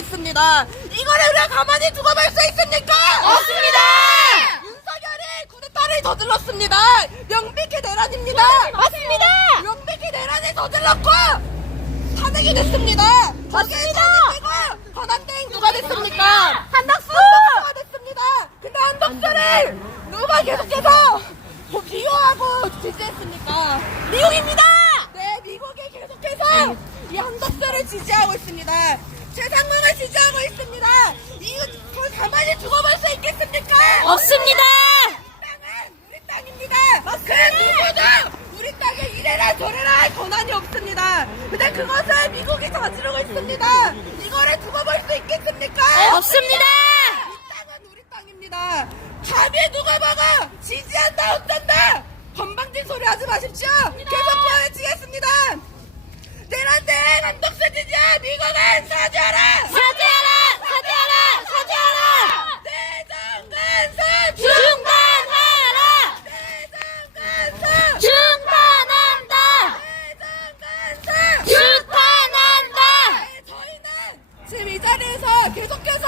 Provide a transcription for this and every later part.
쿠데타를 우리가 가만히 두고 볼 수 있습니까? 없습니다! 윤석열이 쿠데타를 저질렀습니다. 명백히 내란입니다. 맞습니다! 명백히 내란을 저질렀고 탄핵이 됐습니다. 맞습니다. 탄핵되고 권한대행 누가 됐습니까? 한덕수! 한덕수가 됐습니다. 근데 한덕수를 누가 계속해서 뭐 비호하고 지지했습니까? 미국입니다! 네, 미국이 계속해서 이 한덕수를 지지하고 있습니다. 최상황을 지지하고 있습니다. 이거 그걸 가만히 두고 볼수 있겠습니까? 없습니다! 땅은 우리 땅입니다. 그 누구도 우리 땅에 이래라 저래라 할 권한이 없습니다. 근데 그것을 미국이 저지르고 있습니다. 이거를 두고 볼 수 있겠습니까? 없습니다! 이 땅은 우리 땅입니다. 감히 누가 막아 지지한다 어쩐다 건방진 소리 하지 마십시오. 계속 구하외치겠습니다. 내란대 한덕수 지지야 미국은 사죄하라. 사죄하라! 사죄하라! 사죄하라! 대정간섭 중단하라! 대정간섭 중단한다! 대정간섭 중단한다! 네, 저희는 지금 이 자리에서 계속해서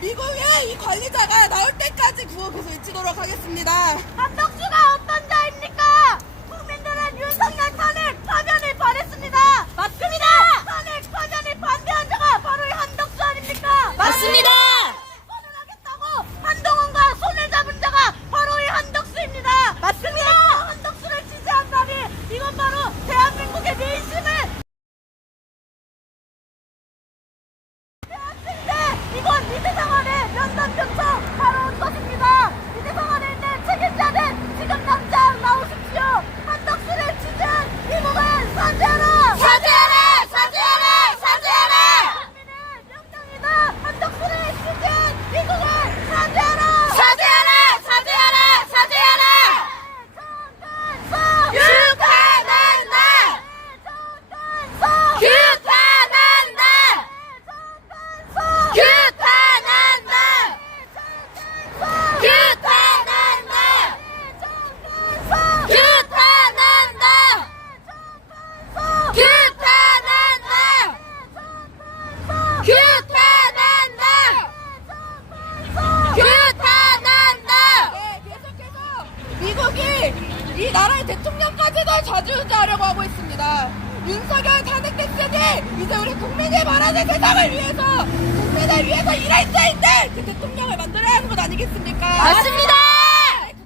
미국의 이 관리자가 나올 때까지 구호 계속 외치도록 하겠습니다. 한덕수가 어떤 자입니까? 국민들은 윤석열 탄핵 파면을 바랬습니다. 맞습니다. 탄핵 파면을 반대한 자가 바로 이 한덕수 아닙니까? 맞습니다. 하겠다고 한동훈과 손을 잡은 자가 바로 이 한덕수입니다. 맞습니다. 한덕수를 지지한다니 이건 바로 대한민국의 민심을 대학생들 이건 미세상 안에 면담 요청 바로 온 것입니다. 미세상 안에 있는 책임자는 지금 당장 나오십시오. 한덕수를 지지한 미국은 사죄하라. 사죄하라. 사죄하라. 사죄하라. 국민의 명당이다. 한덕수를 지지한 미국은 사죄하라. 사죄하라. 사죄하라. 사죄하라. 규탄한다. 규탄한다. 규탄한다! 규탄한다! 규탄한다! 규탄한다! 규탄한다! 규탄한다! 네, 계속해서 미국이 이 나라의 대통령까지도 좌지우지하려고 하고 있습니다. 윤석열 탄핵됐으니 이제 우리 국민이 바라는 세상을 위해서 국민을 위해서 일할 때인데 그 대통령을 만들어야 하는 것 아니겠습니까? 맞습니다!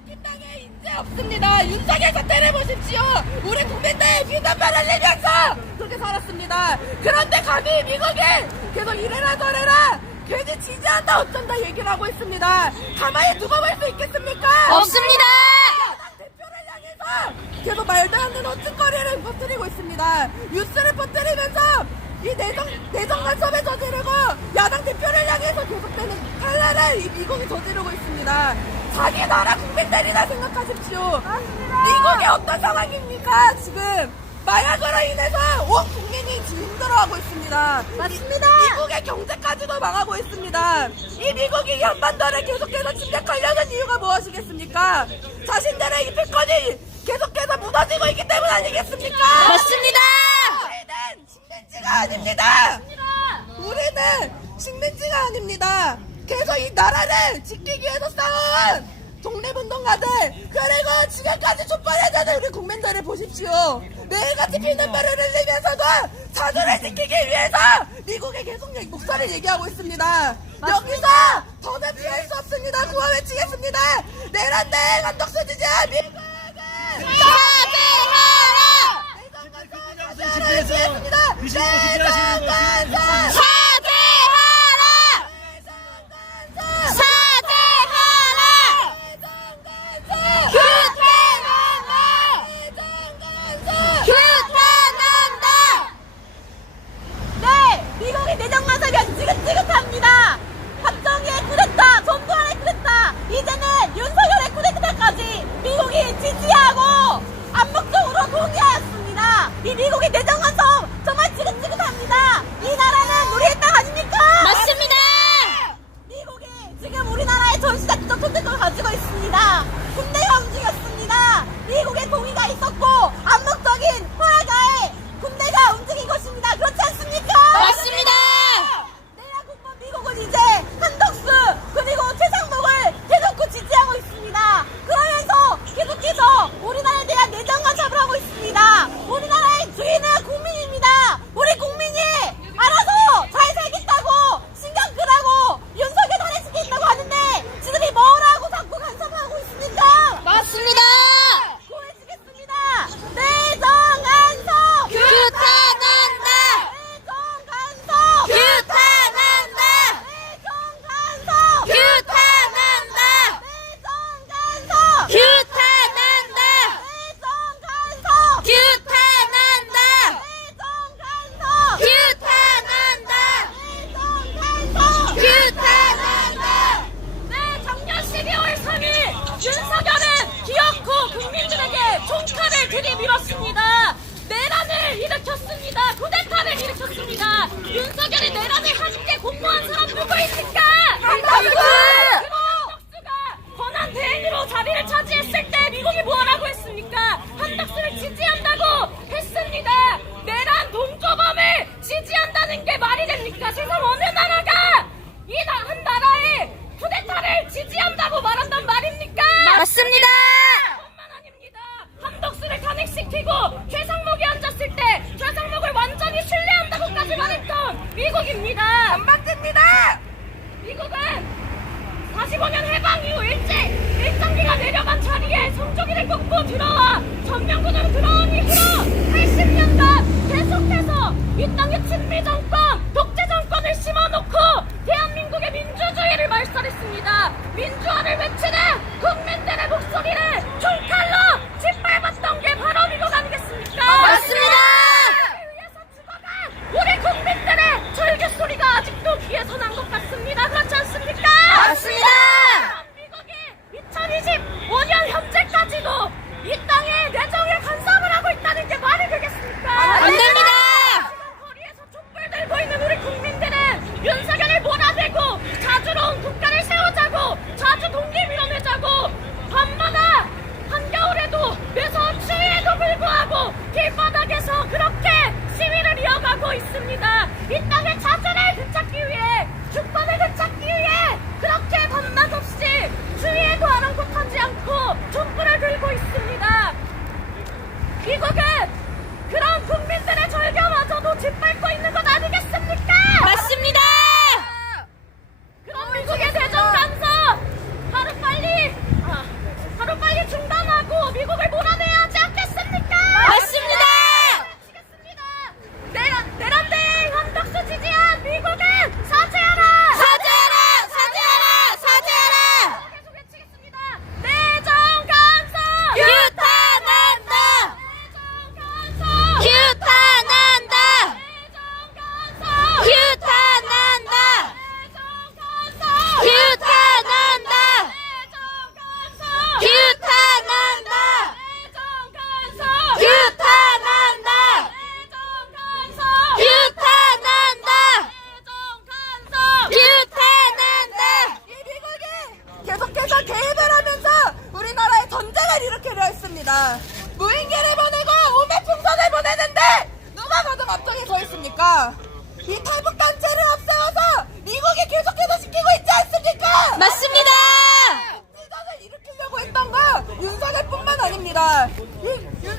국힘당에 인재 없습니다. 윤석열 사태를 보십시오. 우리 국민들 비난만 흘리면서 그렇게 살았습니다. 그런데 감히 미국이 계속 이래라 저래라 괜히 지지한다 어쩐다 얘기를 하고 있습니다. 가만히 두고 볼수 있겠습니까? 없습니다! 야당 대표를 향해서 계속 말도 안 되는 헛짓거리를 퍼뜨리고 있습니다. 뉴스를 퍼뜨리면서 이 내정, 내정 간섭에 저지르고 야당 대표를 향해서 계속되는 탈랄을 이 미국이 저지르고 있습니다. 자기 나라 국민들이나 생각하십시오. 미국이 어떤 상황입니까, 지금? 마약으로 인해서 온 국민이 힘들어하고 있습니다. 맞습니다. 미국의 경제까지도 망하고 있습니다. 이 미국이 이 한반도를 계속해서 침략하려는 이유가 무엇이겠습니까? 자신들의 이 패권이 계속해서 무너지고 있기 때문 아니겠습니까? 맞습니다! 우리는 식민지가 아닙니다. 우리는 식민지가 아닙니다. 계속 이 나라를 지키기 위해서 싸운 독립운동가들 그리고 지금까지 촛불해자들 우리 국민들을 보십시오. 매일같이 피눈물을 흘리면서도 자주를 지키기 위해서 미국에 계속 목소리를 얘기하고 있습니다. 여기서 더는 피할 수 없습니다. 구호 외치겠습니다. 내란대 감독 수 지지야 미국 은 사죄하라! 사죄하겠습니다. 대정간섭 윤석열이 내란을 하실 때 공부한 사람 누구 있습니까? 강남구! 点灯一千米都。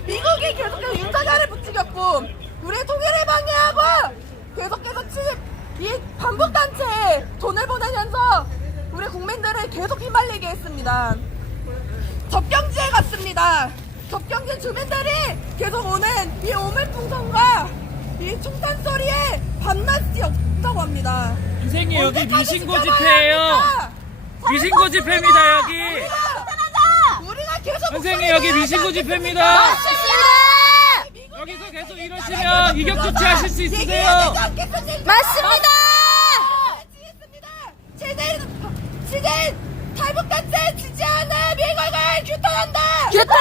미국이 계속해서 유타자를 부추겼고 우리 통일을 방해하고 계속해서 침이 반복 단체에 돈을 보내면서 우리 국민들을 계속 휘말리게 했습니다. 접경지에 갔습니다. 접경지 주민들이 계속 오는 이 오물풍선과 이 총탄 소리에 밤낮이 없다고 합니다. 선생님 여기 미신고 집회예요. 미신고 집회입니다 여기. 선생님 여기 미신고 집회입니다. 맞습니다. 여기서 계속 이러시면 이격 조치하실 수 있으세요. 맞습니다. 지지한 탈북단체 지지하는 미국을 규탄한다. 규탄.